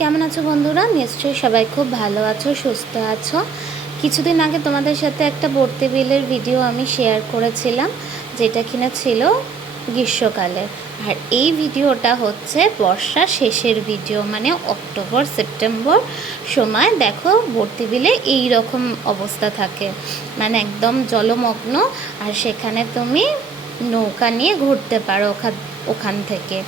কেমন আছো বন্ধুরা? নিশ্চয়ই সবাই খুব ভালো আছো, সুস্থ আছো। কিছুদিন আগে তোমাদের সাথে একটা ভর্তি বিলের ভিডিও আমি শেয়ার করেছিলাম, যেটা কিনা ছিল গ্রীষ্মকালে। আর এই ভিডিওটা হচ্ছে বর্ষা শেষের ভিডিও মানে অক্টোবর, সেপ্টেম্বর সময়। দেখো ভর্তি বিলে এই রকম অবস্থা থাকে। মানে একদম জলমগ্ন, আর সেখানে তুমি নৌকা নিয়ে ঘুরতে পারো ওখান থেকে।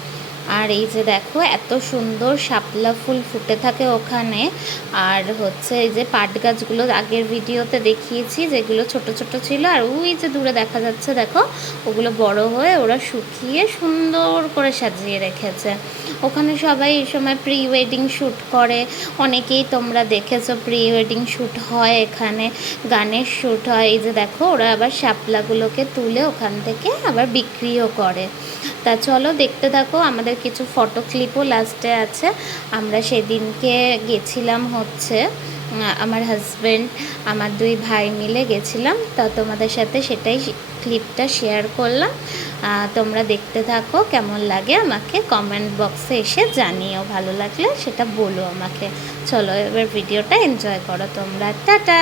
আর এই যে দেখো, এত সুন্দর শাপলা ফুল ফুটে থাকে ওখানে। আর হচ্ছে এই যে পাট গাছগুলো আগের ভিডিওতে দেখিয়েছি, যেগুলো ছোট ছোট ছিল, আর ওই যে দূরে দেখা যাচ্ছে, দেখো, ওগুলো বড় হয়ে ওরা শুকিয়ে সুন্দর করে সাজিয়ে রেখেছে। ওখানে সবাই এই সময় প্রি ওয়েডিং শ্যুট করে। অনেকেই তোমরা দেখেছ প্রি ওয়েডিং শ্যুট হয় এখানে, গানের শ্যুট হয়। এই যে দেখো, ওরা আবার শাপলাগুলোকে তুলে ওখান থেকে আবার বিক্রিও করে। তা চলো দেখতে থাকো, আমাদের কিছু ফটো ক্লিপও লাস্টে আছে। আমরা সেদিনকে গেছিলাম হচ্ছে আমার হাজব্যান্ড আমার দুই ভাই মিলে গেছিলাম। তা তোমাদের সাথে সেটাই ক্লিপটা শেয়ার করলাম। তোমরা দেখতে থাকো, কেমন লাগে আমাকে কমেন্ট বক্সে এসে জানিও, ভালো লাগলে সেটা বলো আমাকে। চলো এবার ভিডিওটা এনজয় করো তোমরা। টাটা!